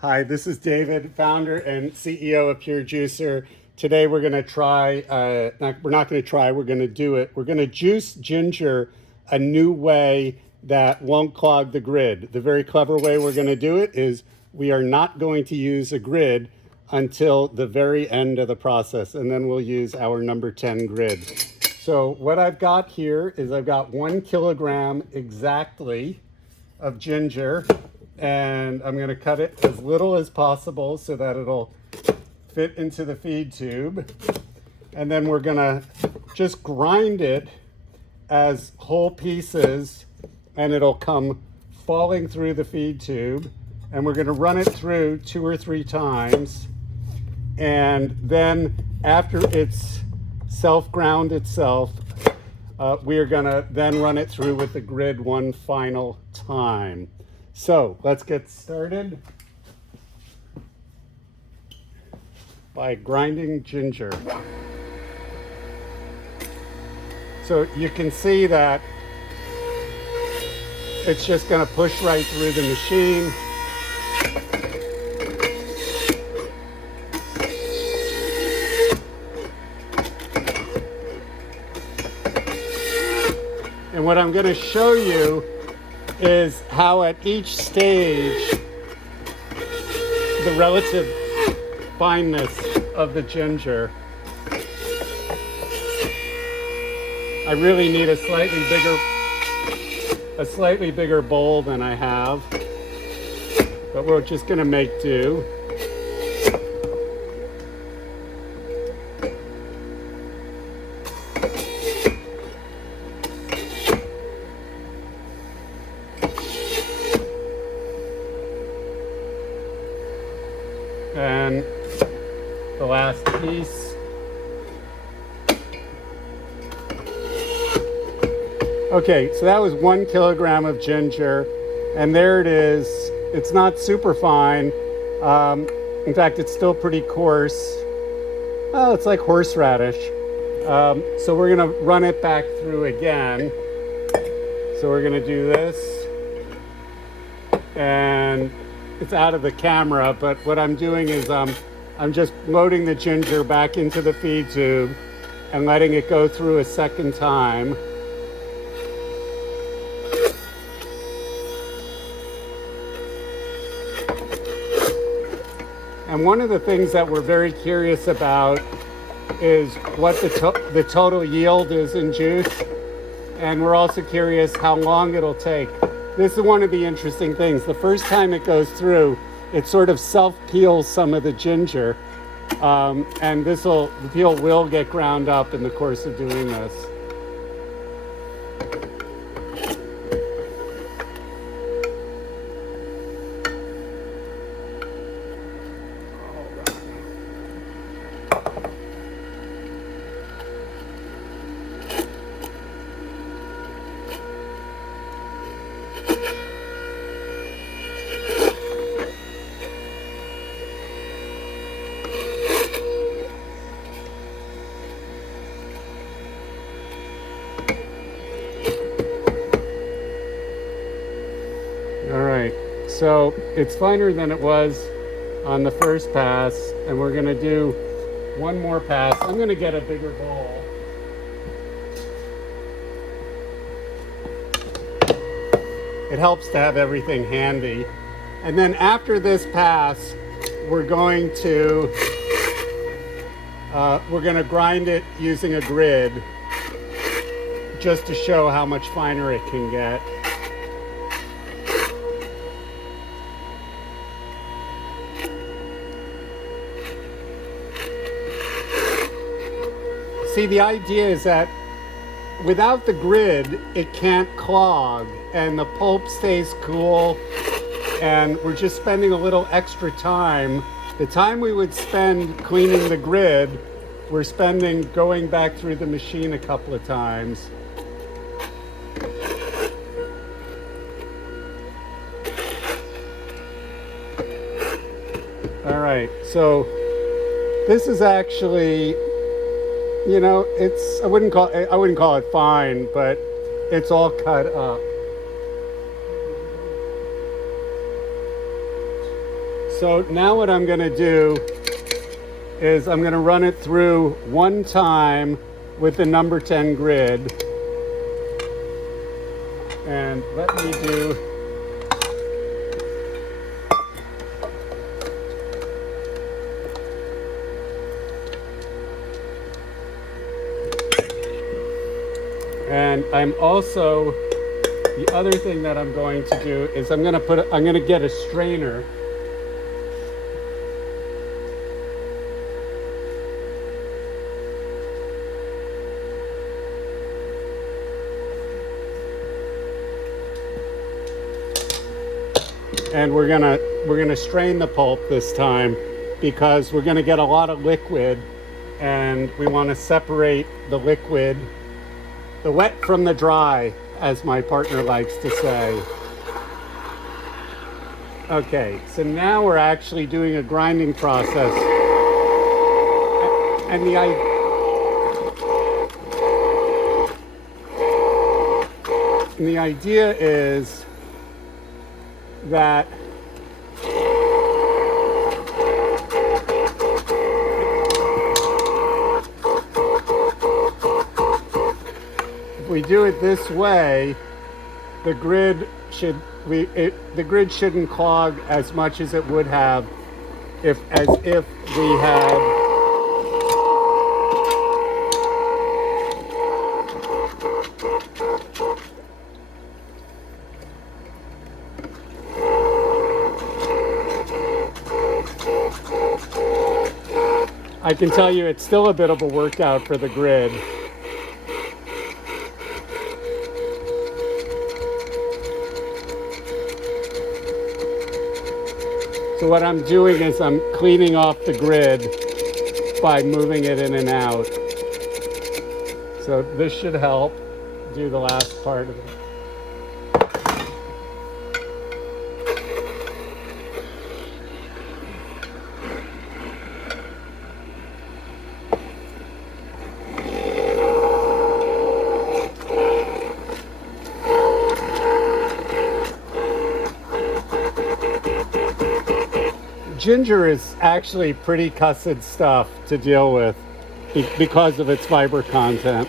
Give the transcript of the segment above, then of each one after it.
Hi, this is David, founder and CEO of Pure Juicer. Today we're going to try, we're not going to try, we're going to do it. We're going to juice ginger a new way that won't clog the grid. The very clever way we're going to do it is we are not going to use a grid until the very end of the process, and then we'll use our number 10 grid. So what I've got here is I've got 1 kilogram exactly of ginger, and I'm going to cut it as little as possible so that it'll fit into the feed tube. And then we're going to just grind it as whole pieces, and it'll come falling through the feed tube. And we're going to run it through 2 or 3 times. And then after it's self-ground itself, we are going to then run it through with the grid one final time. So let's get started by grinding ginger. So you can see that it's just going to push right through the machine. And what I'm going to show you is how at each stage the relative fineness of the ginger. I really need a slightly bigger bowl than I have, but we're just going to make do. And the last piece. Okay, so that was 1 kilogram of ginger, and there it is. It's not super fine. In fact, it's still pretty coarse. Well, it's like horseradish. So we're gonna run it back through again. So we're gonna do this, and it's out of the camera, but what I'm doing is I'm just loading the ginger back into the feed tube and letting it go through a second time. And one of the things that we're very curious about is what the total yield is in juice. And we're also curious how long it'll take. This is one of the interesting things. The first time it goes through, it sort of self-peels some of the ginger. And the peel will get ground up in the course of doing this. All right, so it's finer than it was on the first pass, and we're gonna do one more pass. I'm gonna get a bigger bowl. It helps to have everything handy. And then after this pass, we're going to grind it using a grid just to show how much finer it can get. See, the idea is that without the grid, it can't clog, and the pulp stays cool, and we're just spending a little extra time. The time we would spend cleaning the grid, we're spending going back through the machine a couple of times. All right, so this is actually, you know, I wouldn't call it fine, but it's all cut up. So now what I'm going to do is I'm going to run it through one time with the number 10 grid. And let me do and I'm also, the other thing that I'm going to do is I'm going to get a strainer. And we're gonna strain the pulp this time because we're gonna get a lot of liquid, and we want to separate the liquid, the wet from the dry, as my partner likes to say. Okay, so now we're actually doing a grinding process, and the idea is that if we do it this way, the grid shouldn't clog as much as it would have if we had I can tell you it's still a bit of a workout for the grid. So what I'm doing is I'm cleaning off the grid by moving it in and out. So this should help do the last part of it. Ginger is actually pretty cussed stuff to deal with because of its fiber content.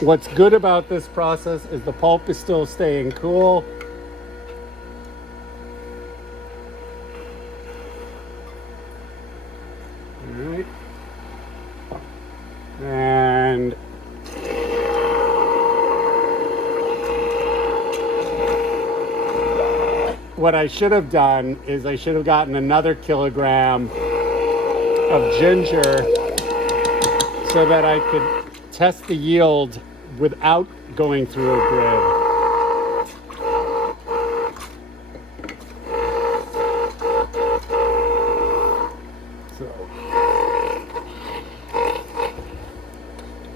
What's good about this process is the pulp is still staying cool. All right. And what I should have done is I should have gotten another kilogram of ginger so that I could test the yield without going through a grid.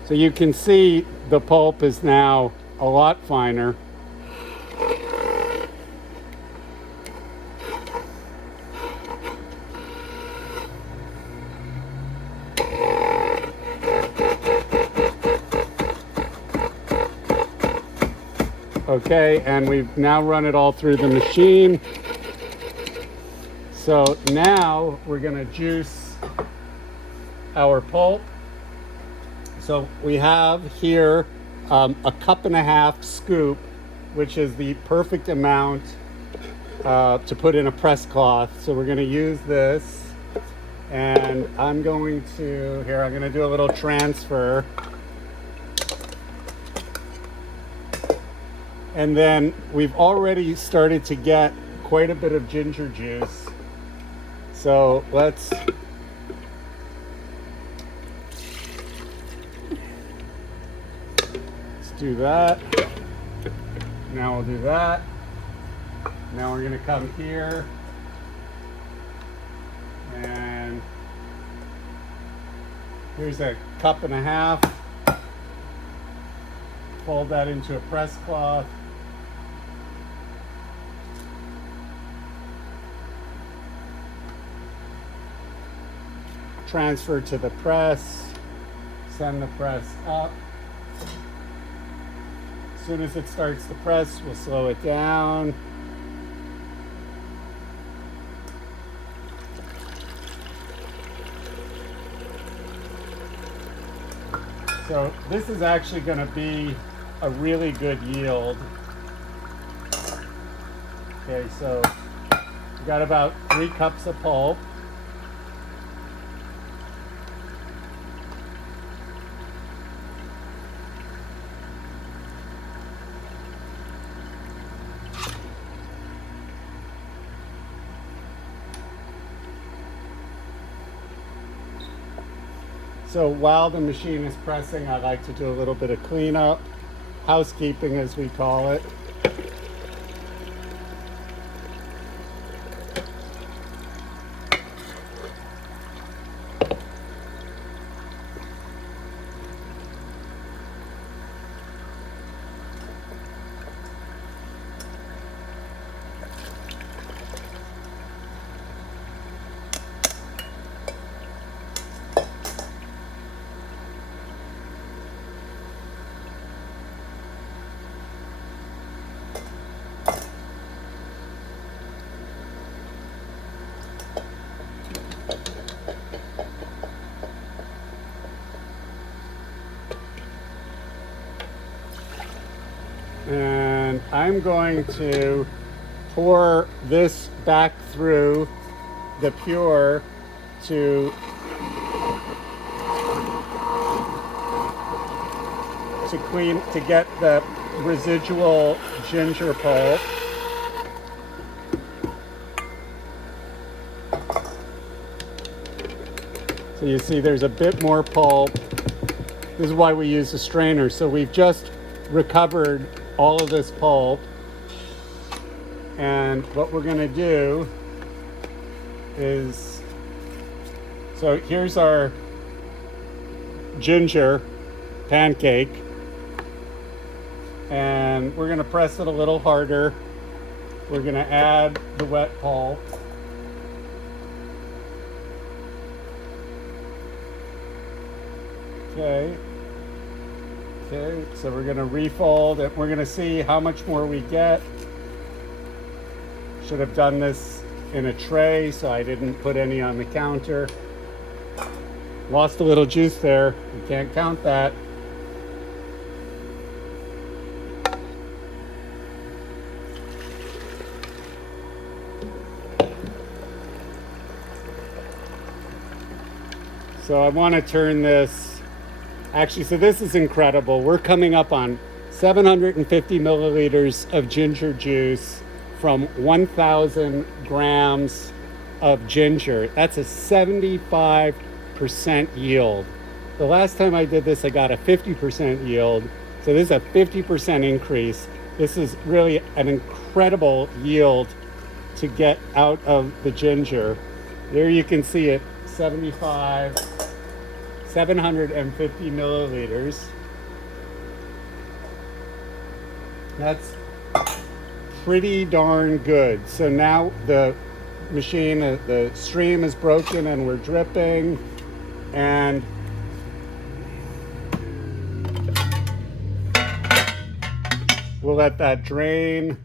So you can see the pulp is now a lot finer. Okay, and we've now run it all through the machine. So now we're gonna juice our pulp. So we have here a 1.5 cup scoop, which is the perfect amount to put in a press cloth. So we're gonna use this, and I'm gonna do a little transfer. And then we've already started to get quite a bit of ginger juice. So let's do that. Now we'll do that. Now we're going to come here and here's a 1.5 cups. Fold that into a press cloth. Transfer to the press. Send the press up. As soon as it starts to press, we'll slow it down. So this is actually going to be a really good yield. Okay, so we got about 3 cups of pulp. So while the machine is pressing, I like to do a little bit of cleanup, housekeeping as we call it. And I'm going to pour this back through the pure to clean, to get the residual ginger pulp. So you see there's a bit more pulp. This is why we use a strainer. So we've just recovered all of this pulp, and what we're going to do is, so here's our ginger pancake, and we're going to press it a little harder. We're going to add the wet pulp. Okay. Okay, so we're going to refold and we're going to see how much more we get. Should have done this in a tray so I didn't put any on the counter. Lost a little juice there. You can't count that. So I want to turn this. Actually, so this is incredible. We're coming up on 750 milliliters of ginger juice from 1,000 grams of ginger. That's a 75% yield. The last time I did this, I got a 50% yield. So this is a 50% increase. This is really an incredible yield to get out of the ginger. There you can see it, 750 milliliters. That's pretty darn good. So now the machine, the stream is broken and we're dripping, and we'll let that drain.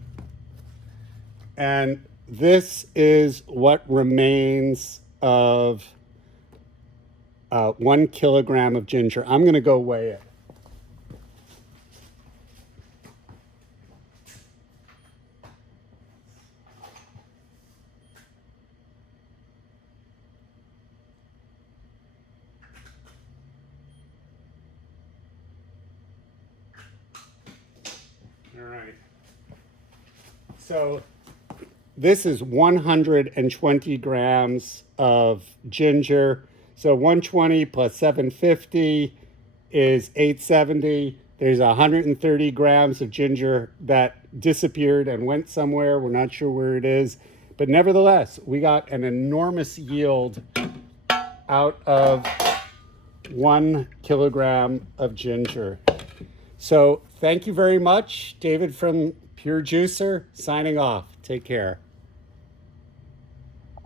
And this is what remains of 1 kilogram of ginger. I'm going to go weigh it. All right. So this is 120 grams of ginger. So 120 plus 750 is 870. There's 130 grams of ginger that disappeared and went somewhere. We're not sure where it is. But nevertheless, we got an enormous yield out of 1 kilogram of ginger. So thank you very much. David from Pure Juicer signing off. Take care.